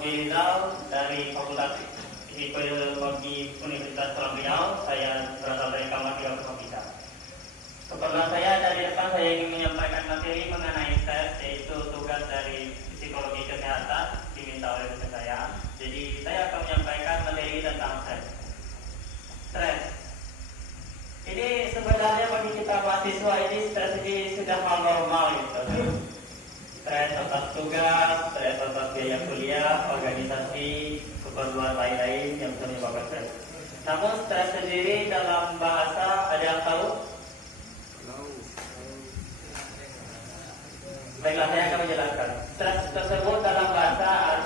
Nurul Rizal dari Fakultas Psikologi Universitas Islam Riau. Saya berasal dari Kamar Tiga Profita. Kepada saya dari depan saya ingin menyampaikan materi mengenai tes, yaitu tugas dari psikologi kesehatan diminta oleh dosen saya. Jadi saya akan menyampaikan materi tentang stres. Stres. Ini sebenarnya bagi kita mahasiswa ini stres ini sudah hal normal gitu. Stres atas tugas, stres atas biaya kuliah, organisasi, keperluan lain-lain yang bisa menyebabkan stres. Namun stres sendiri dalam bahasa ada yang tahu? Baiklah, saya akan menjelaskan. Stres tersebut dalam bahasa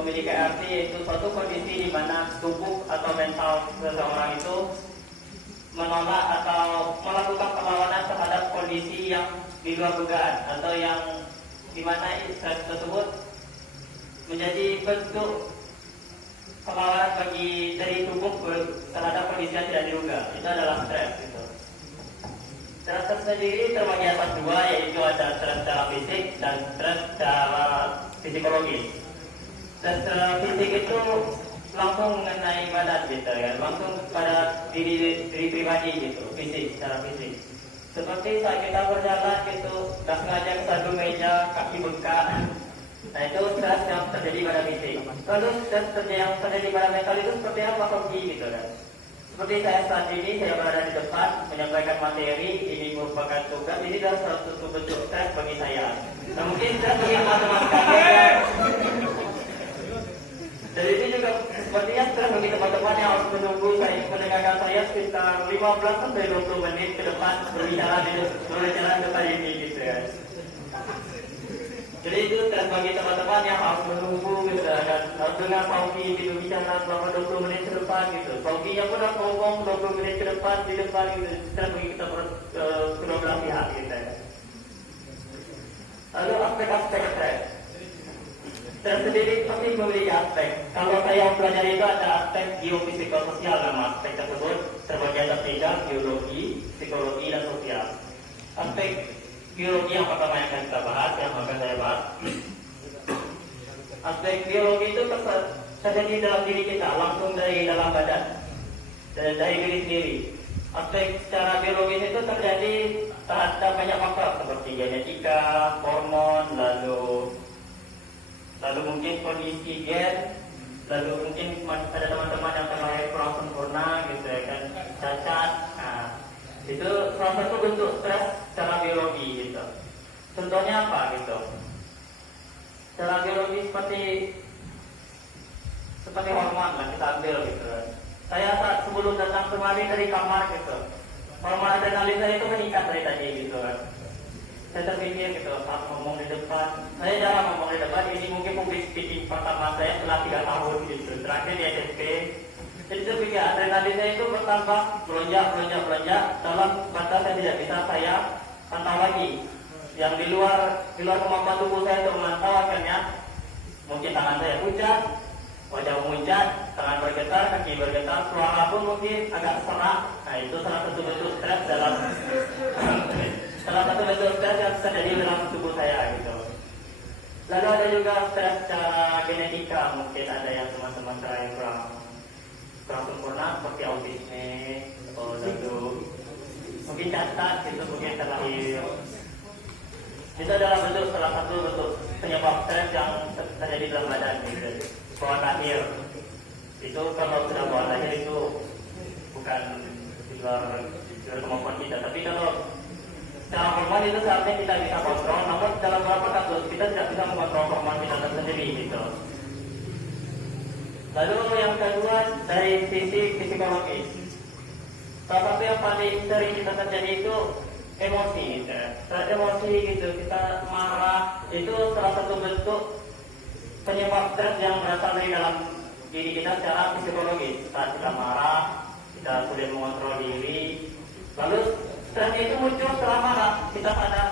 memiliki arti yaitu suatu kondisi di mana tubuh atau mental seseorang itu menolak atau melakukan perlawanan terhadap kondisi yang di luar dugaan atau yang dimana stres tersebut menjadi bentuk perlawanan dari tubuh terhadap kondisi yang tidak diduga. Itu adalah stres. Gitu. Stres sendiri terbagi atas dua, yaitu ada stres secara fisik dan stres secara psikologis. Stres secara fisik itu langsung mengenai badan gitu ya, langsung pada diri pribadi gitu, fisik, secara fisik. Seperti saat kita berjalan gitu, tak sengaja kesandung meja, kaki bengkak. Nah itu stres yang terjadi pada fisik. Lalu stres yang terjadi pada mental itu seperti apa Koki gitu kan? Seperti saya saat ini, saya berada di depan menyampaikan materi, ini merupakan tugas, ini adalah satu bentuk stres bagi saya. Nah mungkin stres bagi teman-teman sekalian. Dan itu juga sepertinya stres bagi teman-teman yang harus menunggu saya mendengarkan saya sekitar 15 sampai 20 menit ke depan berbicara di depan ini gitu ya. Jadi itu stres bagi teman-teman yang harus menunggu gitu dan harus dengar Pauki gitu bicara selama 20 menit ke depan gitu. Paukinya pun harus ngomong 20 menit ke depan di depan gitu. Stres bagi kita kedua belah pihak gitu ya. Lalu aspek-aspek stres. Stres sendiri pasti memiliki aspek. Kalau saya pelajari itu ada aspek biopsikososial, nama aspek tersebut terbagi atas 3, biologi, psikologi, dan sosial. Aspek biologi yang pertama yang akan kita bahas, yang akan saya bahas. Aspek biologi itu terjadi dalam diri kita, langsung dari dalam badan, dari diri sendiri. Aspek secara biologis itu terjadi terhadap banyak faktor seperti genetika, hormon, lalu mungkin kondisi gen, lalu mungkin ada teman-teman yang terlahir kurang sempurna gitu ya kan, cacat. Nah, itu salah satu bentuk stres secara biologi gitu. Contohnya apa gitu? Secara biologi seperti hormon lah kita ambil gitu. Saya saat sebelum datang kemari dari kamar gitu, hormon adrenalin saya itu meningkat dari tadi gitu kan. Saya terpikir gitu, saat ngomong di depan, saya jarang ngomong di depan, ini mungkin public speaking pertama saya setelah 3 tahun gitu, terakhir di SMP. Jadi saya pikir adrenalin saya itu bertambah, melonjak, dalam batas yang tidak bisa saya pantau lagi. Yang di luar kemampuan tubuh saya untuk memantau, akhirnya mungkin tangan saya pucat, wajah memucat, tangan bergetar, kaki bergetar, suara pun mungkin agak serak. Nah itu salah satu bentuk stres yang terjadi dalam tubuh saya gitu. Lalu ada juga stres secara genetika, mungkin ada yang teman-teman saya kurang sempurna seperti autisme, lalu mungkin cacat gitu, mungkin terlahir. Itu adalah salah satu bentuk penyebab stres yang terjadi dalam badan gitu. Bawaan lahir itu kalau sudah bawaan lahir itu bukan di luar kemampuan kita, tapi kalau secara hormon itu seharusnya kita bisa kontrol, namun dalam beberapa kasus kita tidak bisa mengontrol hormon kita sendiri gitu. Lalu yang kedua dari sisi psikologis, salah satu yang paling sering kita terjadi itu emosi gitu. Emosi gitu, kita marah, itu salah satu bentuk penyebab stres yang berasal dari dalam diri kita secara psikologis. Saat kita marah, kita sulit mengontrol diri, lalu stres itu muncul setelah marah, kita sadar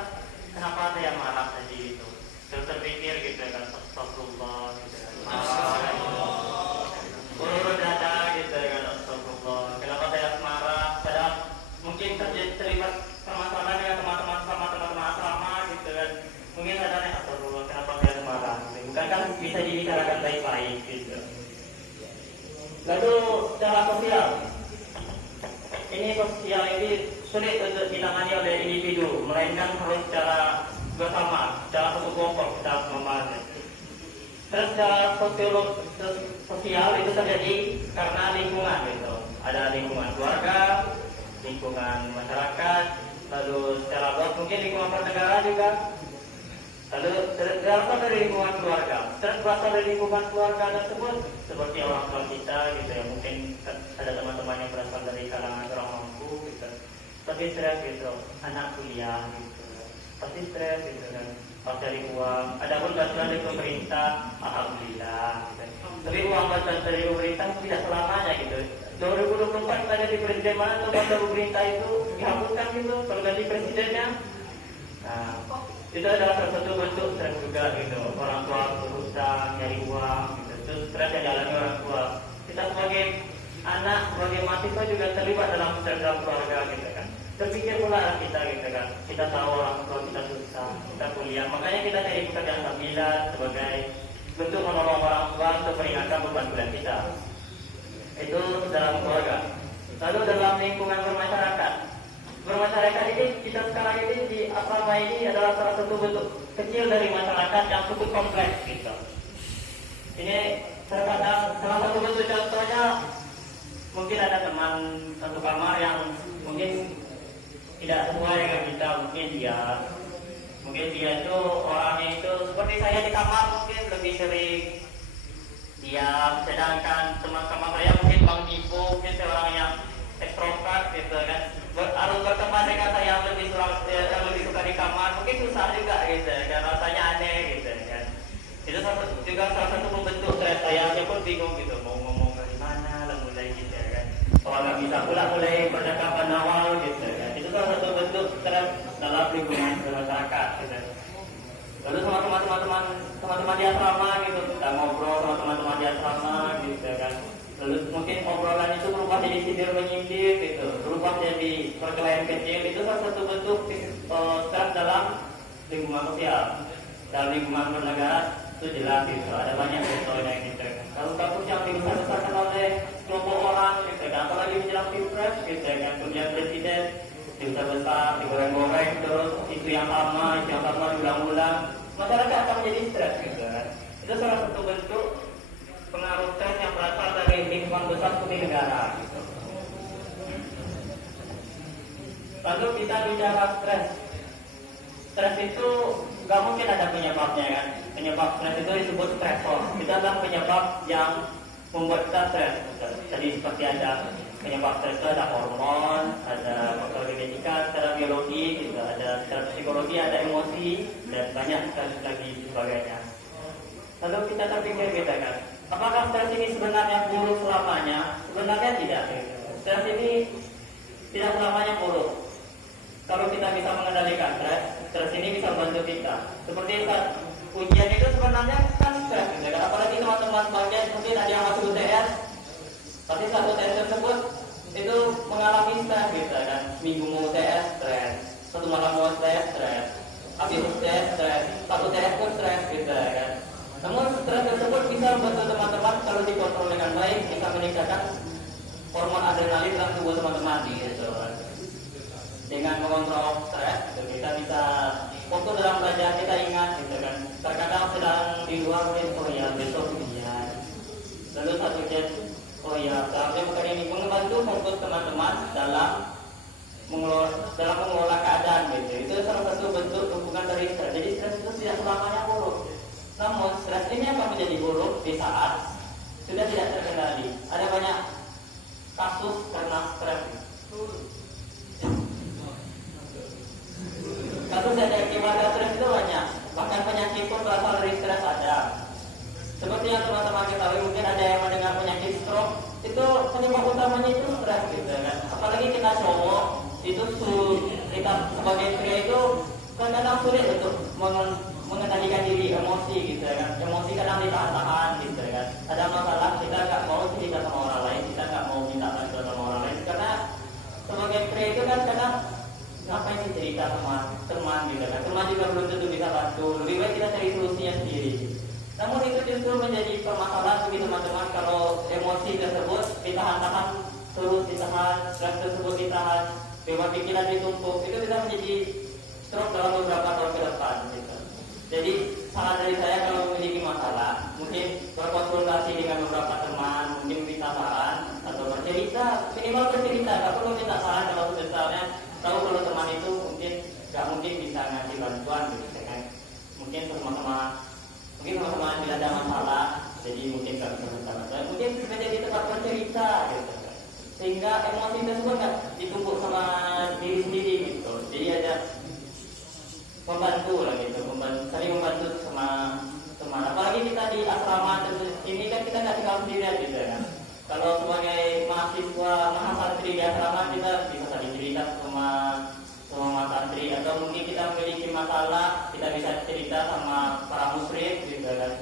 kenapa saya marah tadi itu. Terus terpikir gitu kan, astagfirullah gitu kan, urut dada gitu kan, astagfirullah, kenapa saya marah? Padahal mungkin terlibat permasalahan dengan teman-teman asrama gitu kan, mungkin sadarnya astagfirullah, kenapa saya marah? Bukan kan bisa dibicarakan baik-baik gitu. Lalu cara sosial, sosial ini sulit untuk ditangani oleh individu, melainkan harus secara bersama, secara satu kelompok, secara bersama. Terus secara sosial itu terjadi karena lingkungan gitu. Ada lingkungan keluarga, lingkungan masyarakat, lalu secara luas mungkin lingkungan negara juga. Lalu berasal dari lingkungan keluarga. Terus berasal dari lingkungan keluarga tersebut seperti orang tua kita gitu ya, mungkin ada teman-teman yang berasal dari kalangan orang mampu gitu. Tapi stres gitu, anak kuliah gitu. Pasti stres gitu kan. Pas cari uang, ada pun bantuan dari pemerintah, alhamdulillah. Gitu. Tapi uang bantuan dari pemerintah tidak selamanya gitu. 2024 ada di presiden mana tuh bantuan pemerintah itu dihapuskan gitu, kalau ganti presidennya. Nah, itu adalah salah satu bentuk stres juga gitu. Orang tua berusaha nyari uang gitu. Itu stres yang dialami orang tua. Kita sebagai anak, sebagai mahasiswa juga terlibat dalam stres dalam keluarga gitu kan. Terpikir pula kita gitu kan. Kita tahu orang tua kita susah, kita kuliah. Makanya kita cari pekerjaan sambilan sebagai bentuk menolong orang tua untuk meringankan beban kuliah kita. Itu dalam keluarga. Lalu dalam lingkungan bermasyarakat. Bermasyarakat ini kita sekarang ini di asrama ini adalah salah satu bentuk kecil dari masyarakat yang cukup kompleks gitu. Ini terkadang salah satu bentuk contohnya mungkin ada teman satu kamar yang mungkin tidak sesuai dengan kita, mungkin dia itu orangnya itu seperti saya di kamar mungkin lebih sering diam, sedangkan teman kamar saya mungkin Bang Dipo mungkin seorang yang ekstrovert gitu kan. Harus berteman dengan saya yang lebih suka di kamar mungkin susah juga gitu kan, rasanya aneh gitu kan. Itu juga salah satu membentuk saya pun bingung gitu mau ngomong dari mana lah mulai gitu kan. Kalau nggak bisa pula mulai percakapan awal gitu kan. Itu salah satu bentuk stres dalam lingkungan masyarakat gitu. Lalu sama teman-teman di asrama gitu, kita ngobrol sama teman-teman di asrama gitu kan. Lalu mungkin obrolan itu berubah jadi sindir menyindir gitu, berubah jadi perkelahian kecil. Itu salah satu bentuk stres dalam lingkungan sosial. Dalam lingkungan bernegara itu jelas gitu, ada banyak contohnya gitu. Kalau kasus yang dibesar-besarkan oleh kelompok orang gitu kan, apalagi menjelang pilpres gitu kan, kemudian presiden dibesar-besar, digoreng-goreng terus isu yang sama diulang-ulang, masyarakat akan menjadi stres gitu kan. Itu salah satu bentuk pengaruh stres yang berasal dari lingkungan besar seperti negara gitu. Lalu kita bicara stres. Stres itu gak mungkin ada penyebabnya kan. Penyebab stres itu disebut stresor. Itu adalah penyebab yang membuat kita stres. Jadi seperti ada penyebab stres itu ada hormon, ada faktor genetika, secara biologi, gitu. Ada secara psikologi, ada emosi, dan banyak sekali lagi sebagainya. Lalu kita terpikir gitu kan, apakah stres ini sebenarnya buruk selamanya? Sebenarnya tidak. Stres ini tidak selamanya buruk. Kalau kita bisa mengendalikan stres ini bisa membantu kita. Seperti saat ujian itu sebenarnya kan stres, gitu kan? Apalagi teman-teman bagian mungkin ada yang masuk UTS, tapi saat UTS tersebut itu mengalami stres gitu kan. Minggu mau UTS stres, satu malam mau UTS stres, habis UTS stres, satu UTS pun stres gitu kan. Namun stres tersebut bisa membantu teman-teman kalau dikontrol dengan baik, bisa meningkatkan hormon adrenalin dalam tubuh teman-teman gitu. Dengan mengontrol stres, kita bisa fokus dalam belajar, kita ingat gitu kan. Terkadang sedang di luar mungkin, oh ya besok ujian. Lalu satu jet, oh ya seharusnya bukan ini, membantu fokus teman-teman dalam mengelola keadaan gitu. Itu salah satu bentuk dukungan dari stres. Jadi stres itu tidak selamanya buruk. Namun stres ini akan menjadi buruk di saat sudah tidak terkendali. Ada banyak kasus karena stres. Kasus yang diakibatkan stres itu banyak. Bahkan penyakit pun berasal dari stres ada. Seperti yang teman-teman ketahui, mungkin ada yang mendengar penyakit stroke. Itu penyebab utamanya itu stres gitu kan. Apalagi kita cowok, itu kita sebagai pria itu kadang-kadang sulit untuk mengendalikan diri, emosi gitu kan. Emosi kadang ditahan-tahan gitu kan. Ada masalah kita nggak mau cerita sama orang lain, kita nggak mau minta bantuan sama orang lain karena sebagai pria itu kan kadang ngapain sih cerita sama teman gitu kan. Teman juga belum tentu bisa bantu. Lebih baik kita cari solusinya sendiri. Namun menjadi permasalahan bagi teman-teman kalau emosi tersebut ditahan-tahan terus, ditahan, stres tersebut ditahan, beban pikiran ditumpuk, itu bisa menjadi stroke dalam beberapa tahun ke depan gitu. Jadi saran dari saya kalau memiliki masalah, mungkin berkonsultasi dengan beberapa teman, mungkin minta saran atau bercerita, minimal bercerita, nggak perlu minta saran kalau misalnya tahu kalau teman itu mungkin nggak mungkin bisa ngasih bantuan gitu kan. Mungkin sama-sama tidak ada masalah, jadi mungkin nggak bisa bersama saya, mungkin menjadi tempat bercerita gitu, sehingga emosi tersebut nggak ditumpuk sama diri sendiri gitu. Jadi ada membantu lah gitu, saling membantu sama teman. Apalagi kita di asrama ini kan kita nggak tinggal sendirian gitu kan. Kalau sebagai mahasiswa mahasantri di asrama kita bisa saling cerita sama mahasantri, atau mungkin kita memiliki masalah kita bisa cerita sama para musyrik gitu kan.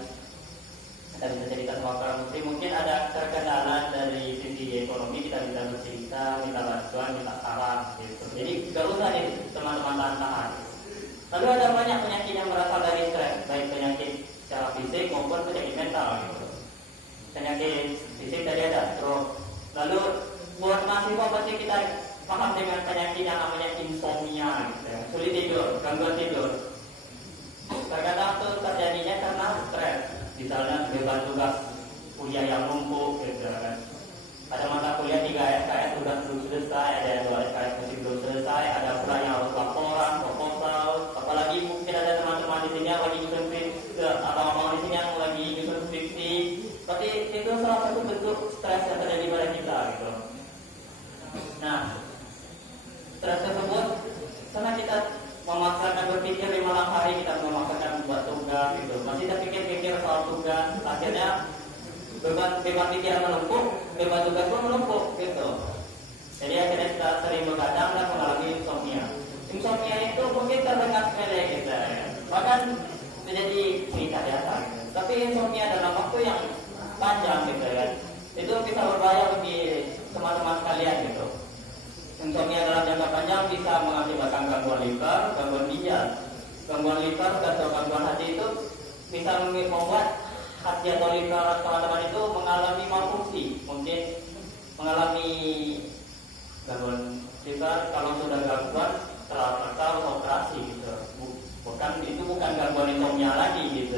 Kita bisa cerita sama para musyrik, mungkin ada terkendala dari sisi ekonomi, kita bisa bercerita, minta bantuan, minta saran gitu. Jadi nggak usah nih teman-teman tahan. Lalu ada banyak penyakit yang berasal dari stres, baik penyakit secara fisik maupun penyakit mental gitu. Penyakit fisik tadi ada stroke. Lalu buat mahasiswa pasti kita paham dengan penyakit yang namanya insomnia gitu ya. Sulit tidur, gangguan tidur. Terkadang itu terjadinya karena stres, misalnya beban tugas kuliah yang numpuk gitu kan. Ada mata kuliah 3 SKS sudah belum selesai, ada 2 SKS masih belum selesai, ada pula yang harus laporan, proposal, apalagi mungkin ada teman-teman di sini yang lagi nyusun skripsi, abang-abang di sini yang lagi nyusun skripsi. Berarti itu salah satu bentuk stres yang terjadi pada kita gitu. Nah, stres tersebut karena kita memaksakan berpikir di malam hari, kita memaksakan buat tugas gitu, masih kita pikir-pikir soal tugas, akhirnya beban pikiran menumpuk, beban tugas pun menumpuk gitu. Jadi akhirnya kita sering begadang dan mengalami insomnia. Insomnia itu mungkin terdengar sepele gitu ya, bahkan menjadi cerita biasa gitu. Tapi insomnia dalam waktu yang panjang gitu ya, itu bisa berbahaya bagi teman-teman sekalian gitu. Insomnia dalam jangka panjang bisa mengakibatkan gangguan liver, gangguan ginjal, gangguan liver atau gangguan hati. Itu bisa membuat hati atau liver teman-teman itu mengalami malfungsi, mungkin mengalami gangguan liver. Kalau sudah gangguan terpaksa harus operasi gitu. Bukan gangguan insomnia lagi gitu.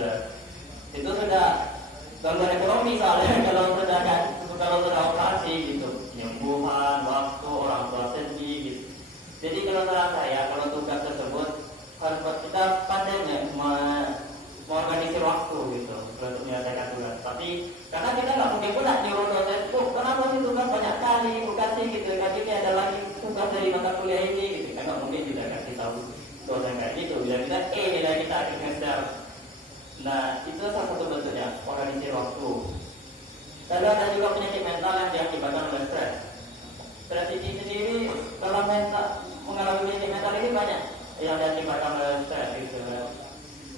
Itu sudah gangguan ekonomi soalnya kalau sudah operasi gitu, penyembuhan, waktu, orang tua sedih gitu. Jadi kalau saran saya, kalau tugas tersebut harus kita pandai mengorganisir waktu gitu untuk menyelesaikan tugas. Tapi karena kita nggak mungkin pula nyuruh dosen tuh kenapa sih tugas banyak kali, bukan sih gitu. Kasihnya ada lagi tugas dari mata kuliah ini gitu. Kan nggak mungkin juga kasih tahu dosen kayak gitu. Bila kita nilai kita akhir semester. Nah itu salah satu bentuknya organisir waktu. Lalu ada juga penyakit mental yang diakibatkan oleh stres. Stres ini sendiri dalam mengalami penyakit mental ini banyak yang diakibatkan oleh stres gitu.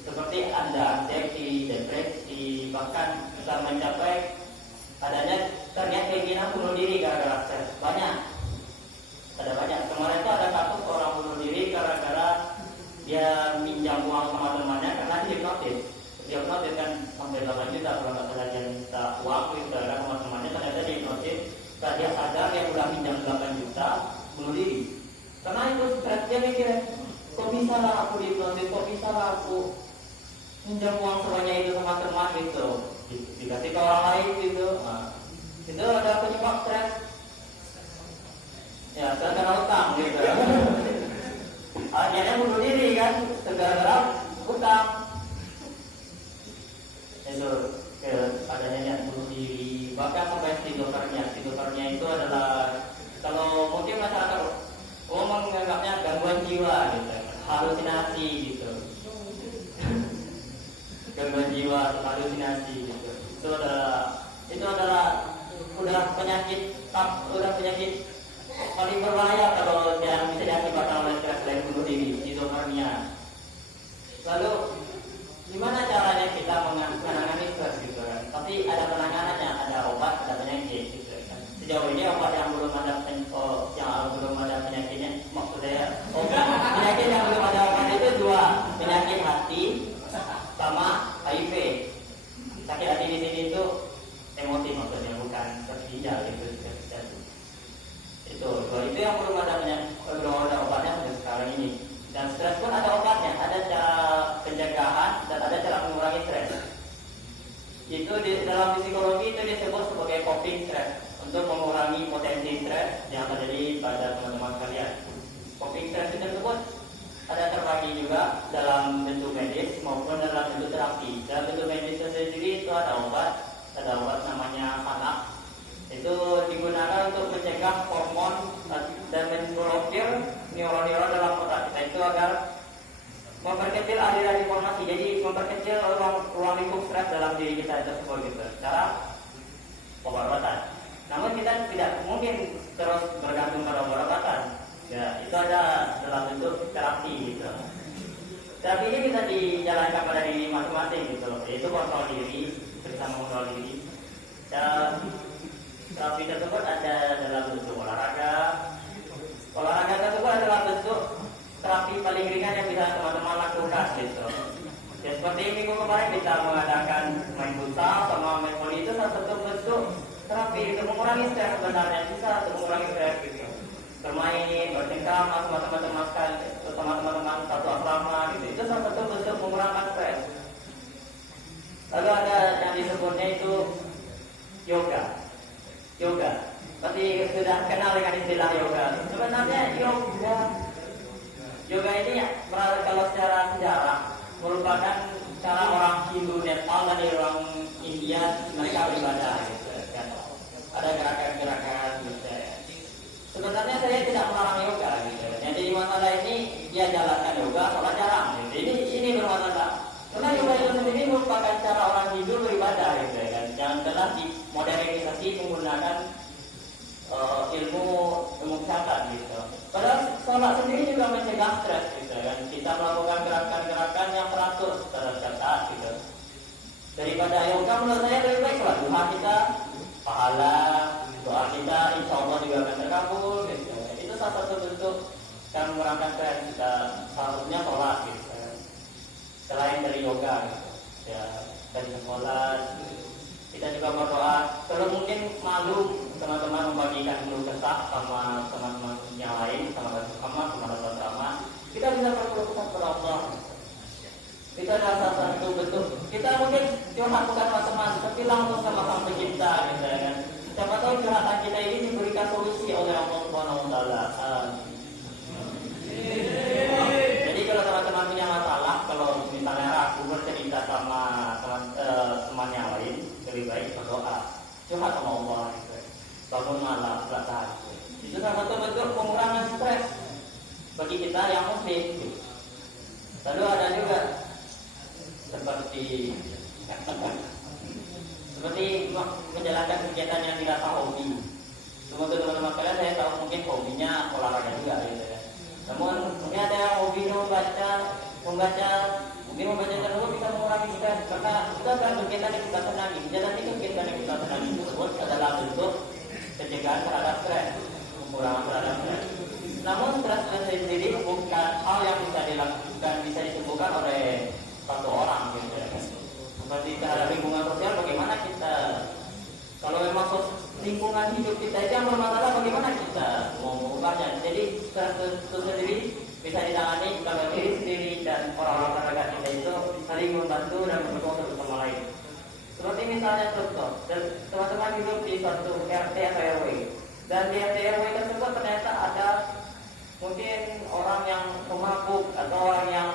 Seperti ada anxiety, depresi, bahkan bisa mencapai adanya ternyata keinginan bunuh diri gara-gara stres. Banyak. Ada banyak. Kemarin itu ada kasus orang bunuh diri gara-gara dia minjam uang sama temannya karena dihipnotis. Dihipnotis kan sampai 8 juta kalau nggak salah, dia minta uang itu gara-gara sama temannya, ternyata dihipnotis. Setelah dia sadar dia udah minjam 8 juta, bunuh diri. Karena itu stres, dia mikir, kok bisa lah aku dihipnotis, kok bisa lah aku minjam uang sebanyak itu sama teman gitu, dikasih ke orang lain gitu. Nah, itu ada penyebab stres. Ya, gara-gara utang gitu. Akhirnya bunuh diri kan, gara-gara utang. Itu adanya bunuh diri, bahkan sampai skizofrenia itu adalah, kalau mungkin masyarakat menganggapnya gangguan jiwa gitu, halusinasi gitu. Gangguan jiwa, halusinasi gitu. Itu adalah udah penyakit paling berbahaya kalau yang bisa diakibatkan oleh stres selain bunuh diri, skizofrenia. Lalu gimana caranya kita menangani stres gitu kan? Tapi ada penanganannya, ada obat, ada penyakit gitu kan. Sejauh ini obat yang belum ada penyakitnya, maksud saya penyakit yang belum ada obat itu 2, penyakit hati sama HIV, sakit hati Itu dalam psikologi itu disebut sebagai coping stress untuk mengurangi potensi stres yang terjadi pada teman-teman kalian. Coping stress itu tersebut ada terbagi juga dalam bentuk medis maupun dalam bentuk terapi. Dalam bentuk medis sendiri itu ada obat namanya Xanax. Itu digunakan untuk mencegah hormon dan memblokir neuron-neuron dalam otak kita itu agar memperkecil aliran informasi, jadi memperkecil ruang lingkup stres dalam diri kita tersebut gitu. Cara obat-obatan. Namun kita tidak mungkin terus bergantung pada obat-obatan. Ya, itu ada dalam bentuk terapi gitu. Terapi ini bisa dijalankan pada diri masing-masing gitu. Yaitu kontrol diri, bersama kontrol diri. Dan terapi tersebut ada dalam bentuk olahraga. Olahraga tersebut adalah bentuk terapi paling ringan yang bisa teman-teman lakukan gitu. Ya seperti minggu kemarin kita mengadakan main futsal sama main volley, itu salah satu bentuk terapi untuk mengurangi stres sebenarnya, bisa untuk mengurangi stres gitu. Bermain, bercengkrama sama teman-teman sekali, sama teman-teman satu asrama gitu, itu salah satu bentuk mengurangi stres. Lalu ada yang disebutnya itu yoga. Pasti sudah kenal dengan istilah yoga. Sebenarnya yoga ini kalau secara sejarah merupakan cara orang Hindu Nepal dan orang India mereka beribadah gitu kan. Ada gerakan-gerakan gitu. Sebenarnya saya tidak melarang yoga gitu. Jadi masalah ini dia jalankan yoga, sholat jarang gitu. Ini bermasalah. Karena yoga itu sendiri merupakan cara orang Hindu beribadah gitu kan. Yang telah dimodernisasi menggunakan ilmu kesehatan gitu. Padahal sholat sendiri juga mencegah stres gitu kan. Kita melakukan gerakan-gerakan yang teratur secara ketat gitu. Daripada yoga menurut saya lebih baik sholat duha kita, pahala doa kita insya Allah juga akan terkabul gitu. Itu salah satu bentuk yang mengurangi stres kita, salah satunya sholat gitu. Selain dari yoga gitu. Ya dari sekolah kita juga berdoa. Kalau mungkin malu teman-teman membagikan keluh kesah sama teman-teman yang lain, sama teman-teman, kita bisa berkeluh kesah kepada Allah. Itu adalah salah satu bentuk. Kita mungkin curhat bukan teman-teman, tapi langsung sama Sang Pencipta gitu ya kan. Siapa tahu curhatan kita ini diberikan solusi oleh Allah Subhanahu wa taala. Jadi kalau teman-teman punya masalah, kalau misalnya ragu bercerita sama teman yang lain, lebih baik berdoa, curhat sama Allah gitu. Bangun malam, sholat. Itu salah satu bentuk pengurangan stres bagi kita yang muslim. Lalu ada juga seperti menjalankan kegiatan yang dirasa hobi. Untuk teman-teman kalian saya tahu mungkin hobinya olahraga juga gitu ya. Namun mungkin ada yang hobi membaca tersebut bisa mengurangi stres karena itu adalah kegiatan yang kita senangi. Menjalani kegiatan yang kita senangi tersebut adalah bentuk pencegahan terhadap stres, pengurangan terhadap stres. Namun stres sendiri bukan hal yang bisa dilakukan, bisa disembuhkan oleh satu orang gitu ya. Seperti terhadap lingkungan sosial, bagaimana kita kalau memang lingkungan hidup kita itu yang bermasalah, bagaimana kita mau mengubahnya. Jadi stres itu sendiri bisa ditangani kalau diri sendiri dan orang-orang terdekat kita itu saling membantu dan mendukung satu sama lain. Seperti misalnya contoh, teman-teman hidup di suatu RT atau RW, dan di RT RW tersebut ternyata ada mungkin orang yang pemabuk atau orang yang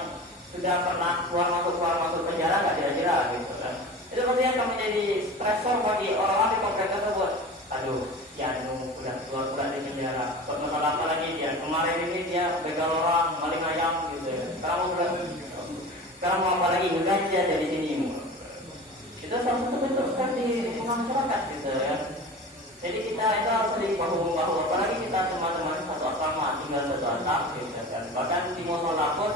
sudah pernah keluar masuk penjara nggak kira-kira gitu kan. Itu pasti akan menjadi stresor bagi orang-orang di komplek tersebut. Aduh, ya udah keluar dari penjara. Masalah apa lagi dia? Kemarin ini dia begal orang, maling ayam gitu. Sekarang mau apa lagi? Ganja dari sini. Itu salah satu bentuk kan di masyarakat gitu ya. Jadi kita itu harus saling bahu-bahu, apalagi kita teman-teman satu asrama tinggal satu atap gitu kan. Bahkan di musola pun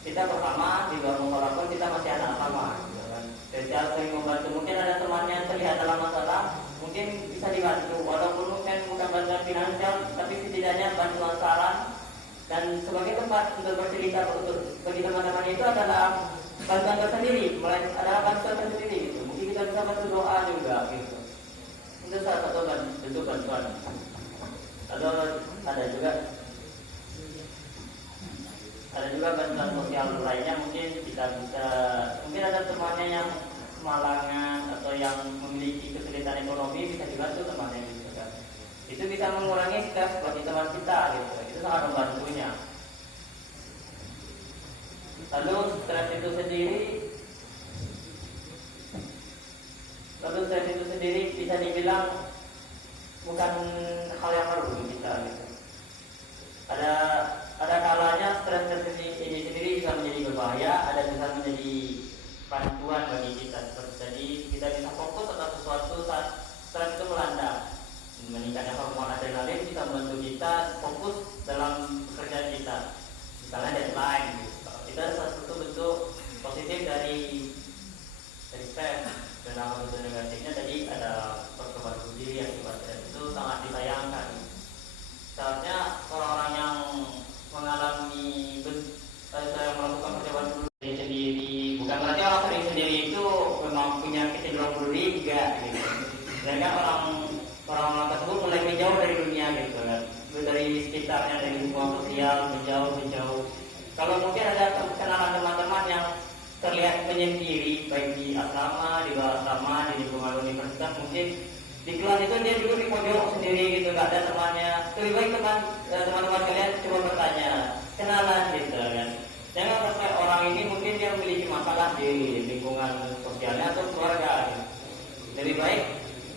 kita bersama, di luar musola pun kita masih anak asrama gitu kan. Jadi harus saling membantu. Mungkin ada temannya yang terlihat dalam masalah, mungkin bisa dibantu, walaupun mungkin bukan bantuan finansial, tapi setidaknya bantuan saran dan sebagai tempat untuk bercerita untuk bagi teman-teman itu adalah bantuan tersendiri, adalah bantuan tersendiri gitu. Mungkin kita bisa bantu doa juga gitu. Itu salah satu bentuk bantuan. Lalu ada juga bantuan sosial lainnya, mungkin kita bisa, mungkin ada temannya yang kemalangan atau yang memiliki kesulitan ekonomi bisa dibantu temannya gitu kan. Itu bisa mengurangi stres bagi teman kita gitu. Itu sangat membantunya. Lalu stres itu sendiri bisa dibilang bukan hal yang baru bagi kita gitu. Ada kalanya stres ini sendiri bisa menjadi berbahaya, ada bisa menjadi bantuan bagi kita. Jadi kita bisa fokus atas sesuatu saat stres itu melanda. Meningkatnya hormon adrenalin bisa membantu kita fokus dalam pekerjaan kita. Misalnya deadline gitu. Itu adalah salah satu bentuk positif dari stres. Dan nama bentuk negatifnya tadi ada percobaan bunuh diri yang stres itu sangat disayangkan. Seharusnya orang-orang yang mengalami melakukan percobaan bunuh diri sendiri, bukan berarti orang sering sendiri itu memang punya kecenderungan bunuh diri, enggak gitu. Dan kan orang tersebut mulai menjauh dari dunia gitu kan, dari sekitarnya, dari lingkungan sosial, menjauh. Kalau mungkin ada kenalan teman-teman yang terlihat menyendiri, baik di asrama, di luar asrama, di lingkungan universitas, mungkin di kelas itu dia dulu di pojok sendiri gitu, gak ada temannya. Lebih baik teman-teman kalian coba bertanya, kenalan gitu kan. Jangan sampai orang ini mungkin dia memiliki masalah di lingkungan sosialnya atau keluarga gitu. Lebih baik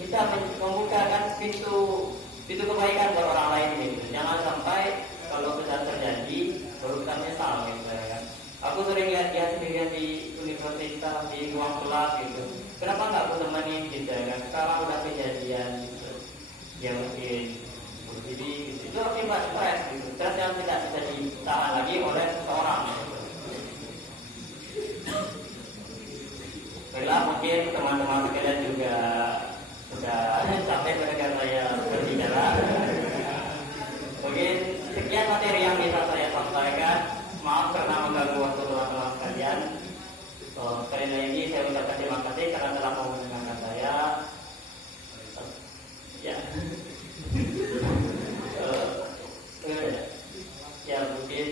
kita membukakan pintu kebaikan buat orang lain gitu. Jangan sampai kalau sudah terjadi baru kita menyesal gitu kan. Aku sering lihat dia sendirian di universitas, di ruang kelas gitu. Kenapa nggak aku temenin gitu kan? Sekarang udah kejadian gitu. Ya mungkin jadi gitu. Itu akibat stres gitu. Stres yang tidak bisa ditahan lagi oleh seseorang. Baiklah, mungkin teman-teman sekalian juga sudah sampai mendengar saya berbicara. Mungkin sekian materi yang bisa saya sampaikan. Maaf karena mengganggu waktu teman-teman sekalian. Sekali lagi saya ucapkan terima kasih karena telah mau mendengarkan saya. Ya. Ya mungkin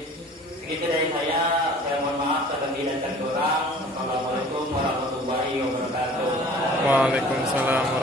segitu dari saya. Saya mohon maaf terlebih dan terkurang. Assalamualaikum warahmatullahi wabarakatuh. Waalaikumsalam.